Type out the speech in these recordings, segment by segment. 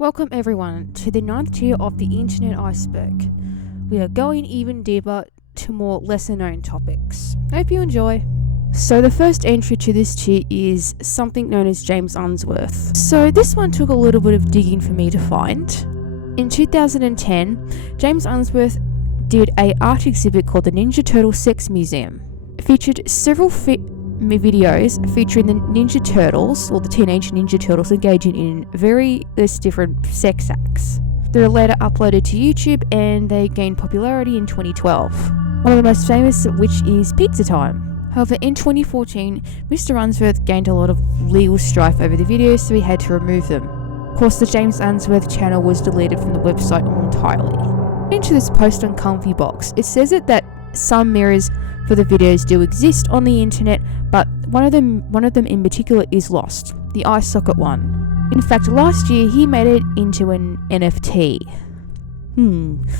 Welcome everyone to the 9th tier of the Internet Iceberg. We are going even deeper to more lesser known topics. Hope you enjoy. So the first entry to this tier is something known as James Unsworth. So this one took a little bit of digging for me to find. In 2010, James Unsworth did an art exhibit called the Ninja Turtle Sex Museum. It featured several videos featuring the Ninja Turtles, or the Teenage Ninja Turtles, engaging in various different sex acts. They were later uploaded to YouTube and they gained popularity in 2012. One of the most famous of which is Pizza Time. However, in 2014, Mr. Unsworth gained a lot of legal strife over the videos, so he had to remove them. Of course, the James Unsworth channel was deleted from the website entirely. Into this post on Comfy Box, it says that some mirrors for the videos do exist on the internet, but one of them in particular is lost, the eye socket one. In fact, last year he made it into an NFT.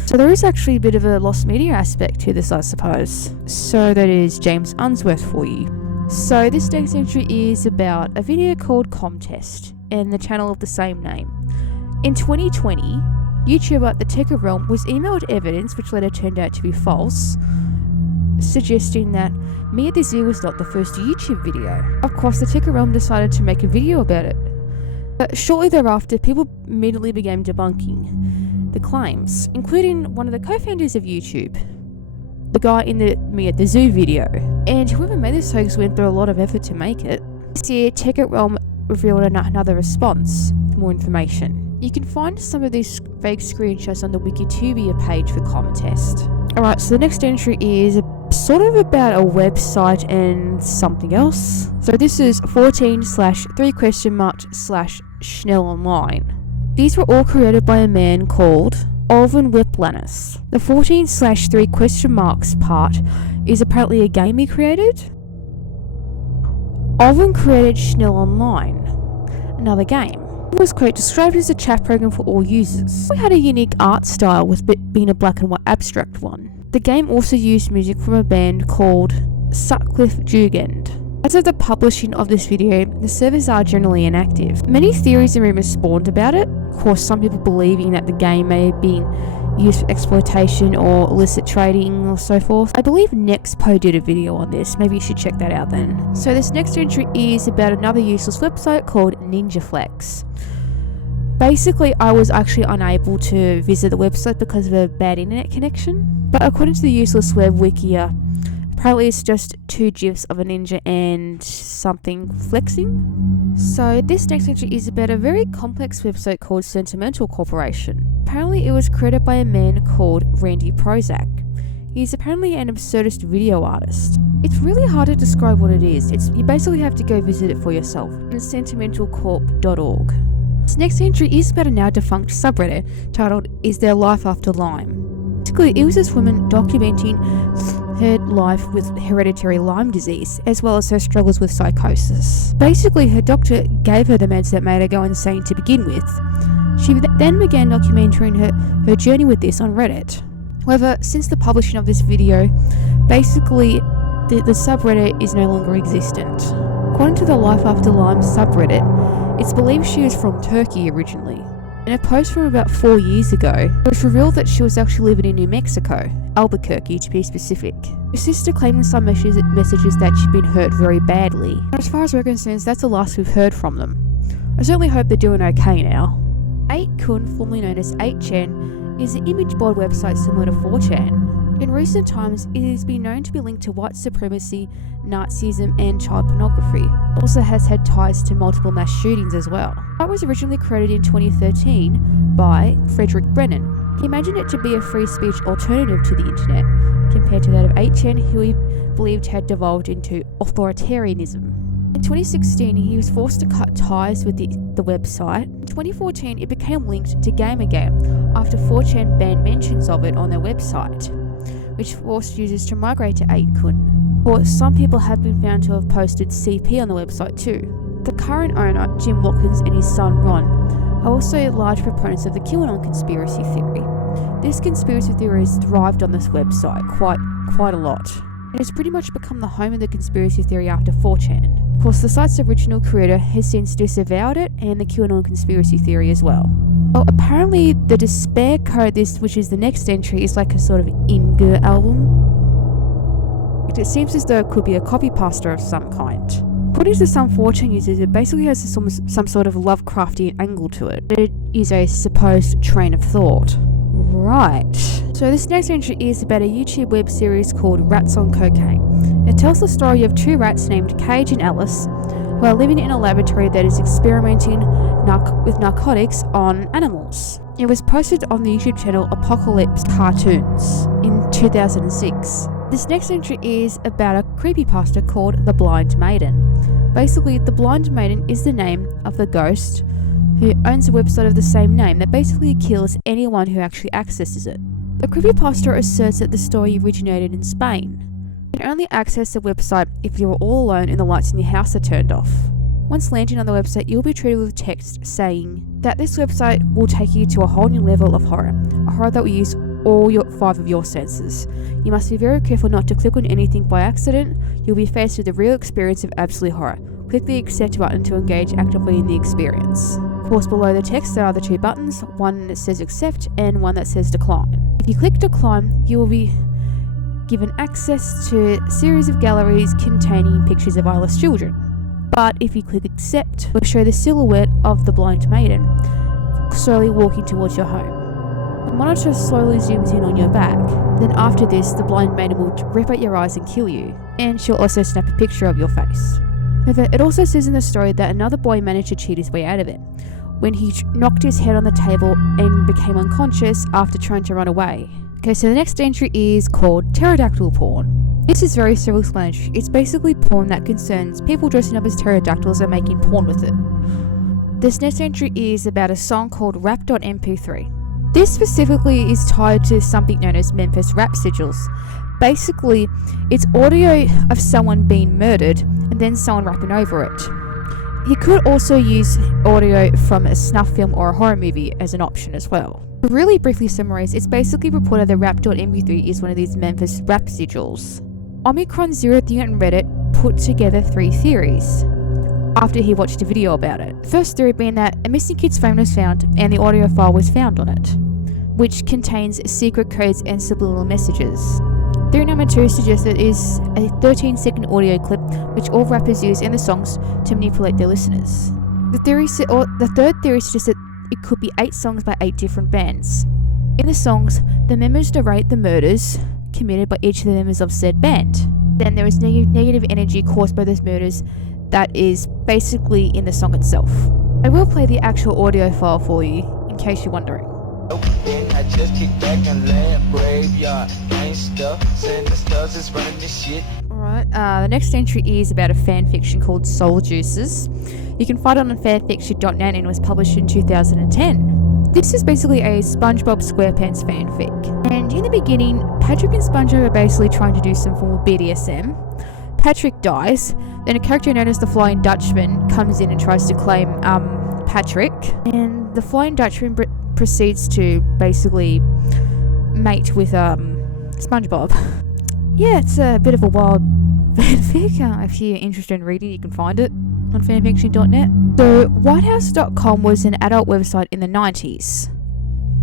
So there is actually a bit of a lost media aspect to this, I suppose. So that is James Unsworth for you. So this next entry is about a video called Contest and the channel of the same name. In 2020, YouTuber The Tecker Realm was emailed evidence which later turned out to be false, suggesting that Mia the Zoo was not the first YouTube video. Of course, The Tecker Realm decided to make a video about it. But shortly thereafter, people immediately began debunking the claims, including one of the co-founders of YouTube, the guy in the Me at the Zoo video. And whoever made this hoax went through a lot of effort to make it. This year, Tecker Realm revealed another response with more information. You can find some of these fake screenshots on the Wikitubia page for Contest. Alright, so the next entry is sort of about a website and something else. So this is 14/3?/Schnell Online. These were all created by a man called Alvin Whiplanis. The 14/3 part is apparently a game he created. Alvin created Schnell Online, another game. It was, quote, described as a chat program for all users. It had a unique art style with being a black and white abstract one. The game also used music from a band called Sutcliffe Jugend. As of the publishing of this video, the servers are generally inactive. Many theories and rumors spawned about it. Of course, some people believing that the game may have been used for exploitation or illicit trading or so forth. I believe Nexpo did a video on this. Maybe you should check that out then. So this next entry is about another useless website called NinjaFlex. Basically, I was actually unable to visit the website because of a bad internet connection. But according to the useless web wiki, apparently it's just two gifs of a ninja and something flexing. So this next entry is about a very complex website called Sentimental Corporation. Apparently it was created by a man called Randy Prozac. He's apparently an absurdist video artist. It's really hard to describe what it is. You basically have to go visit it for yourself. It's sentimentalcorp.org. This next entry is about a now defunct subreddit titled Is There Life After Lyme? Basically, it was this woman documenting her life with hereditary Lyme disease, as well as her struggles with psychosis. Basically, her doctor gave her the meds that made her go insane to begin with. She then began documenting her journey with this on Reddit. However, since the publishing of this video, basically, the subreddit is no longer existent. According to the Life After Lyme subreddit, it's believed she was from Turkey originally. In a post from about 4 years ago, it was revealed that she was actually living in New Mexico, Albuquerque to be specific. Her sister claimed in some messages that she'd been hurt very badly. As far as we're concerned, that's the last we've heard from them. I certainly hope they're doing okay now. 8kun, formerly known as 8chan, is an image board website similar to 4chan. In recent times, it has been known to be linked to white supremacy, Nazism, and child pornography. It also has had ties to multiple mass shootings as well. It was originally created in 2013 by Frederick Brennan. He imagined it to be a free speech alternative to the internet, compared to that of 8chan, who he believed had devolved into authoritarianism. In 2016, he was forced to cut ties with the website. In 2014, it became linked to Gamergate after 4chan banned mentions of it on their website, which forced users to migrate to 8kun. Or some people have been found to have posted CP on the website too. The current owner, Jim Watkins, and his son Ron are also large proponents of the QAnon conspiracy theory. This conspiracy theory is derived on this website quite a lot. It has pretty much become the home of the conspiracy theory after 4chan. Of course, the site's original creator has since disavowed it and the QAnon conspiracy theory as well. Well, apparently the Despair Code, which is the next entry, is like a sort of Imgur album. It seems as though it could be a copy pasta of some kind. According to some 4chan users, it basically has some sort of Lovecraftian angle to it. It is a supposed train of thought. Right. So this next entry is about a YouTube web series called Rats on Cocaine. It tells the story of two rats named Cage and Alice who are living in a laboratory that is experimenting with narcotics on animals. It was posted on the YouTube channel Apocalypse Cartoons in 2006. This next entry is about a creepypasta called The Blind Maiden. Basically, The Blind Maiden is the name of the ghost who owns a website of the same name that basically kills anyone who actually accesses it. The creepypasta asserts that the story originated in Spain. You can only access the website if you are all alone and the lights in your house are turned off. Once landing on the website, you'll be treated with text saying that this website will take you to a whole new level of horror, a horror that will use all 5 of your senses. You must be very careful not to click on anything by accident. You'll be faced with the real experience of absolute horror. Click the accept button to engage actively in the experience. Of course, below the text there are the 2 buttons, one that says accept and one that says decline. If you click decline, you will be given access to a series of galleries containing pictures of eyeless children. But if you click accept, it will show the silhouette of the blind maiden slowly walking towards your home. The monitor slowly zooms in on your back. Then after this, the blind maiden will rip out your eyes and kill you, and she'll also snap a picture of your face. It also says in the story that another boy managed to cheat his way out of it, when he knocked his head on the table and became unconscious after trying to run away. Okay, so the next entry is called Pterodactyl Porn. This is very self-explanatory. It's basically porn that concerns people dressing up as pterodactyls and making porn with it. This next entry is about a song called Rap.mp3. This specifically is tied to something known as Memphis rap sigils. Basically, it's audio of someone being murdered and then someone rapping over it. You could also use audio from a snuff film or a horror movie as an option as well. To really briefly summarize, it's basically reported that Rap.mp3 is one of these Memphis rap sigils. Omicron Zero Theory on Reddit put together 3 theories after he watched a video about it. First theory being that a missing kid's phone was found and the audio file was found on it, which contains secret codes and subliminal messages. Theory number 2 suggests that it is a 13-second audio clip which all rappers use in the songs to manipulate their listeners. The third theory suggests that it could be 8 songs by 8 different bands. In the songs, the members narrate the murders committed by each of the members of said band. Then there is negative energy caused by those murders that is basically in the song itself. I will play the actual audio file for you in case you're wondering. I just kick back and laugh, graveyard, gangsta, send the stars is running this shit. Alright, the next entry is about a fanfiction called Soul Juices. You can find it on fanfiction.net and it was published in 2010. This is basically a SpongeBob SquarePants fanfic. And in the beginning, Patrick and SpongeBob are basically trying to do some form of BDSM. Patrick dies, then a character known as the Flying Dutchman comes in and tries to claim Patrick. And the Flying Dutchman proceeds to basically mate with SpongeBob. Yeah, it's a bit of a wild fanfic. If you're interested in reading, you can find it on fanfiction.net. So, whitehouse.com was an adult website in the 90s.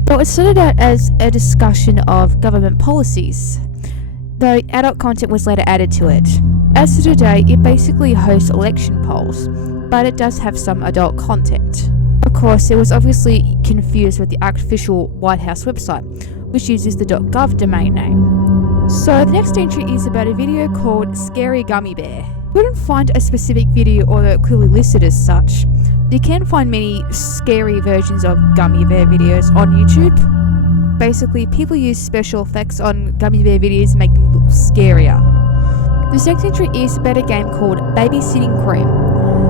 So it started out as a discussion of government policies, though adult content was later added to it. As of today, it basically hosts election polls, but it does have some adult content. Of course, it was obviously confused with the official White House website, which uses the .gov domain name. So the next entry is about a video called Scary Gummy Bear. You wouldn't find a specific video or that clearly listed as such. You can find many scary versions of Gummy Bear videos on YouTube. Basically, people use special effects on Gummy Bear videos to make them look scarier. The next entry is about a game called Babysitting Cream.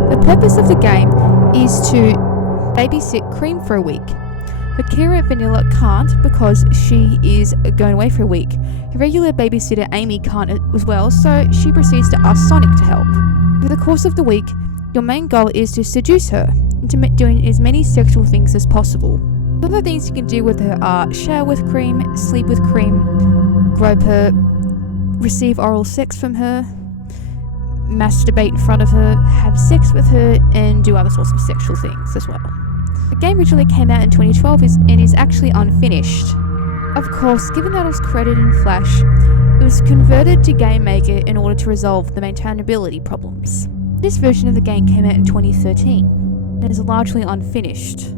The purpose of the game is to babysit Cream for a week. But Kira Vanilla can't because she is going away for a week. Her regular babysitter Amy can't as well, so she proceeds to ask Sonic to help. Over the course of the week, your main goal is to seduce her into doing as many sexual things as possible. Other things you can do with her are shower with Cream, sleep with Cream, grope her, receive oral sex from her, masturbate in front of her, have sex with her, and do other sorts of sexual things as well. The game originally came out in 2012 and is actually unfinished. Of course, given that it was created in Flash, it was converted to Game Maker in order to resolve the maintainability problems. This version of the game came out in 2013 and is largely unfinished.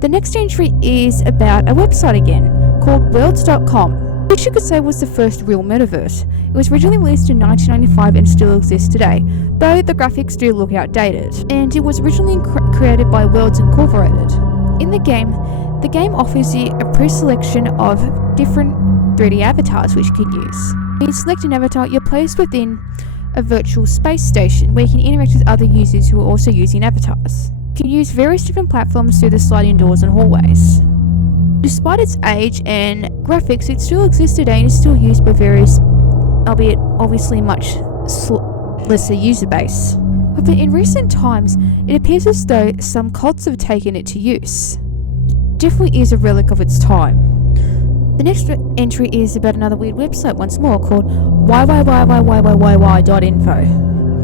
The next entry is about a website again, called worlds.com, which you could say was the first real metaverse. It was originally released in 1995 and still exists today, though the graphics do look outdated, and it was originally created by Worlds Incorporated. In the game offers you a pre-selection of different 3D avatars which you can use. When you select an avatar, you're placed within a virtual space station where you can interact with other users who are also using avatars. You can use various different platforms through the sliding doors and hallways. Despite its age and graphics, it still exists today and is still used by various, albeit obviously much lesser user base. But in recent times, it appears as though some cults have taken it to use. It definitely is a relic of its time. The next entry is about another weird website once more called www.info.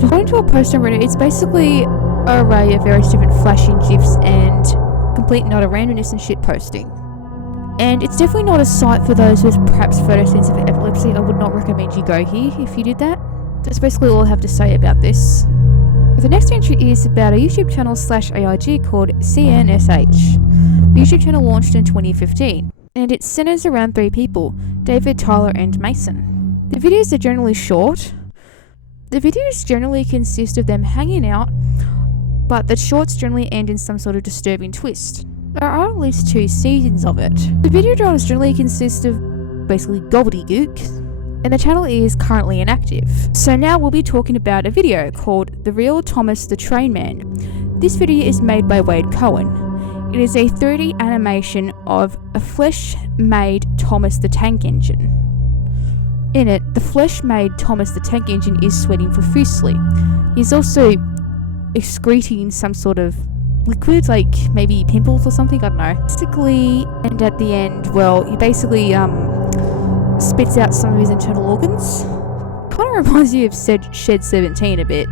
According to a post on Reddit, it's basically an array of various different flashing GIFs and complete and utter randomness and shit posting. And it's definitely not a site for those with perhaps photosensitive epilepsy. I would not recommend you go here if you did that. That's basically all I have to say about this. The next entry is about a YouTube channel /AIG called CNSH. The YouTube channel launched in 2015, and it centers around 3 people, David, Tyler, and Mason. The videos are generally short. The videos generally consist of them hanging out, but the shorts generally end in some sort of disturbing twist. There are at least 2 seasons of it. The video dramas generally consist of basically gobbledygook, and the channel is currently inactive. So now we'll be talking about a video called The Real Thomas the Train Man. This video is made by Wade Cohen. It is a 3D animation of a flesh-made Thomas the Tank Engine. In it, the flesh-made Thomas the Tank Engine is sweating profusely. He's also excreting some sort of liquid, like maybe pimples or something, I don't know. Basically, and at the end, well, he basically spits out some of his internal organs. Kind of reminds you of Shed 17 a bit.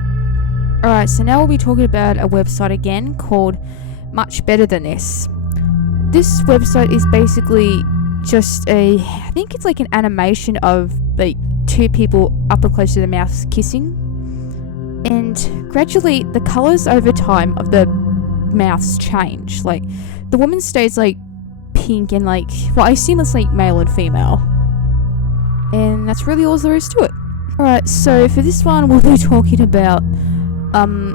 Alright, so now we'll be talking about a website again called Much Better Than This. This website is basically just I think it's like an animation of like 2 people up and close to their mouths kissing. And gradually, the colours over time of the mouths change. Like, the woman stays like pink and like, well, I assume it's like male and female. And that's really all there is to it. Alright, so for this one, we'll be talking about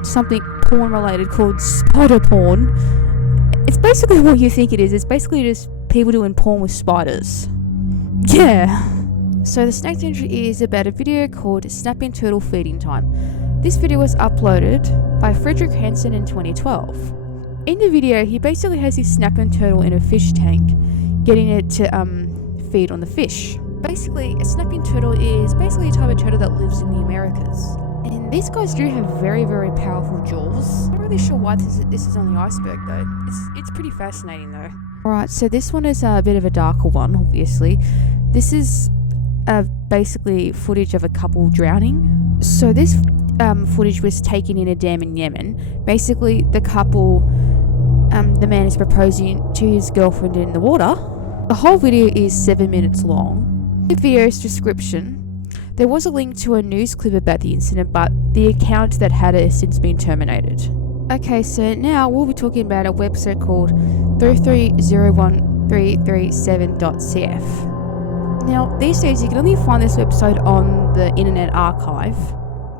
something porn related called spider porn. It's basically what you think it is. It's basically just people doing porn with spiders. Yeah. So the next entry is about a video called Snapping Turtle Feeding Time. This video was uploaded by Frederick Hansen in 2012. In the video, he basically has his snapping turtle in a fish tank, getting it to feed on the fish. Basically, a snapping turtle is basically a type of turtle that lives in the Americas. And these guys do have very, very powerful jaws. I'm not really sure why this is on the iceberg though. It's pretty fascinating though. Alright, so this one is a bit of a darker one, obviously. This is basically footage of a couple drowning. So this footage was taken in a dam in Yemen. Basically, the couple, the man is proposing to his girlfriend in the water. The whole video is 7 minutes long. In the video's description, there was a link to a news clip about the incident, but the account that had it has since been terminated. Okay, so now we'll be talking about a website called 3301337.cf. Now, these days you can only find this website on the Internet Archive,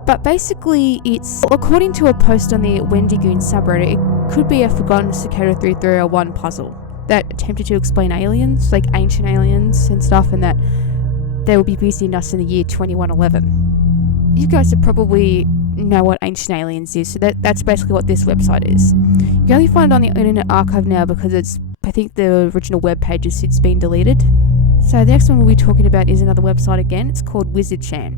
but basically it's, according to a post on the Wendigoon subreddit, it could be a forgotten Cicada 3301 puzzle that attempted to explain aliens, like ancient aliens and stuff, and that they will be visiting us in the year 2111. You guys would probably know what ancient aliens is, so that's basically what this website is. You can only find it on the Internet Archive now because I think the original web page has since been deleted. So the next one we'll be talking about is another website again. It's called WizardChan.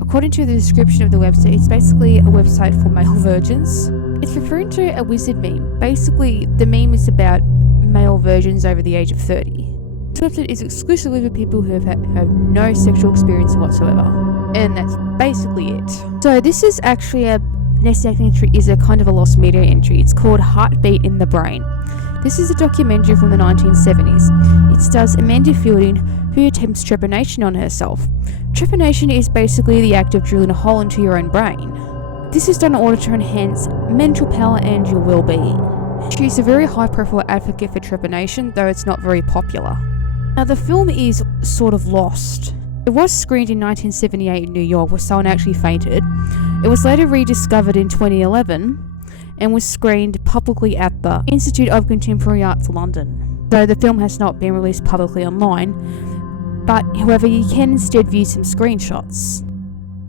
According to the description of the website, it's basically a website for male virgins. It's referring to a wizard meme. Basically, the meme is about male virgins over the age of 30. This website is exclusively for people who have no sexual experience whatsoever. And that's basically it. So this is actually a next entry is a kind of a lost media entry. It's called Heartbeat in the Brain. This is a documentary from the 1970s. It stars Amanda Fielding, who attempts trepanation on herself. Trepanation is basically the act of drilling a hole into your own brain. This is done in order to enhance mental power and your well-being. She is a very high-profile advocate for trepanation, though it's not very popular. Now, the film is sort of lost. It was screened in 1978 in New York, where someone actually fainted. It was later rediscovered in 2011 and was screened publicly at the Institute of Contemporary Arts London. So the film has not been released publicly online, but however, you can instead view some screenshots.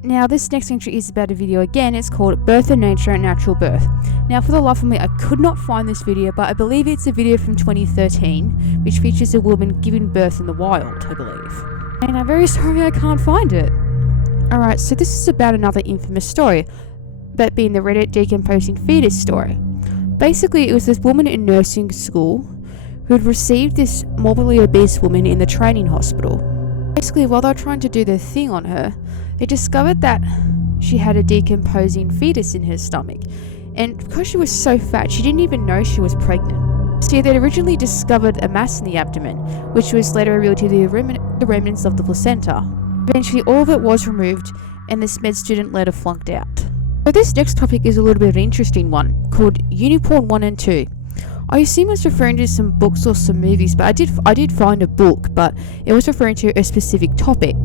Now, this next entry is about a video again. It's called Birth in Nature and Natural Birth. Now, for the life of me, I could not find this video, but I believe it's a video from 2013, which features a woman giving birth in the wild, I believe. And I'm very sorry I can't find it. Alright, so this is about another infamous story, that being the Reddit decomposing fetus story. Basically, it was this woman in nursing school who had received this morbidly obese woman in the training hospital. Basically, while they were trying to do their thing on her, they discovered that she had a decomposing fetus in her stomach. And because she was so fat, she didn't even know she was pregnant. So they'd originally discovered a mass in the abdomen, which was later revealed to be the remnants of the placenta. Eventually, all of it was removed, and this med student later flunked out. So this next topic is a little bit of an interesting one, called Unicorn 1 and 2. I assume it's referring to some books or some movies, but I did find a book, but it was referring to a specific topic.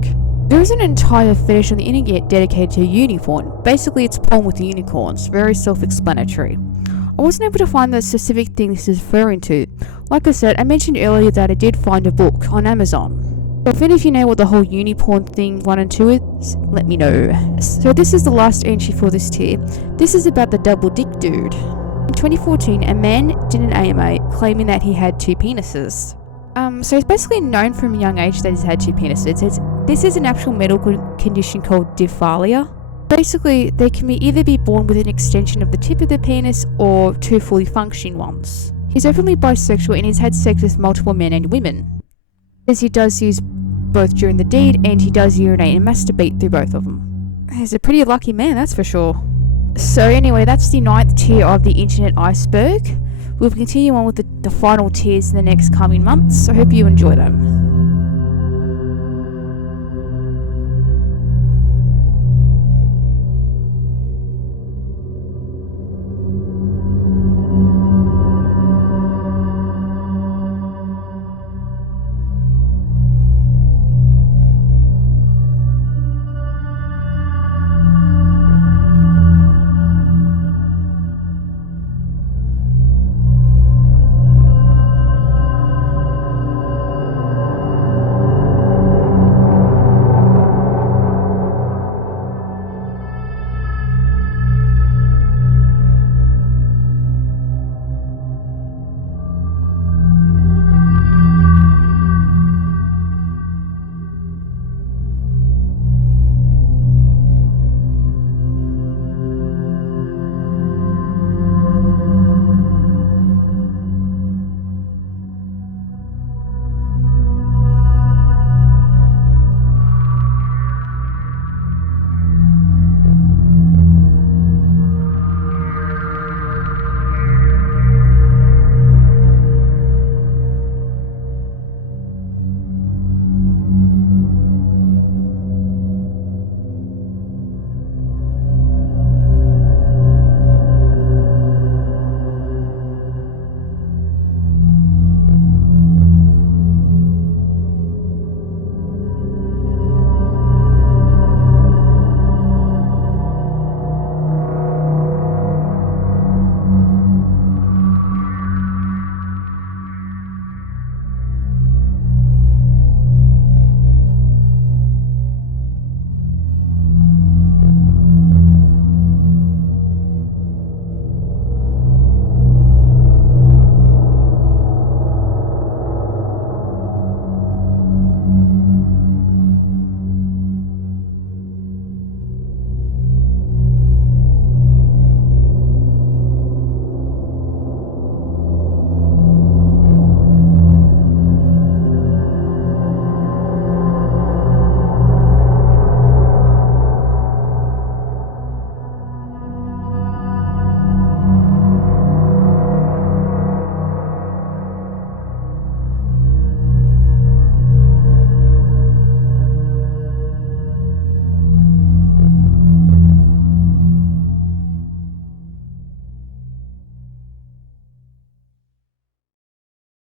There is an entire fetish on the internet dedicated to unicorn. Basically, it's porn with unicorns, very self-explanatory. I wasn't able to find the specific thing this is referring to. Like I said, I mentioned earlier that I did find a book on Amazon. So if any of you know what the whole unicorn thing 1 and 2 is, let me know. So this is the last entry for this tier. This is about the double dick dude. In 2014, a man did an AMA claiming that he had 2 penises. So he's basically known from a young age that he's had 2 penises. This is an actual medical condition called dysphalia. Basically, they can either be born with an extension of the tip of the penis or 2 fully functioning ones. He's openly bisexual and he's had sex with multiple men and women, as he does use both during the deed and he does urinate and masturbate through both of them. He's a pretty lucky man, that's for sure. So anyway, that's the 9th tier of the internet iceberg. We'll continue on with the final tiers in the next coming months. I hope you enjoy them.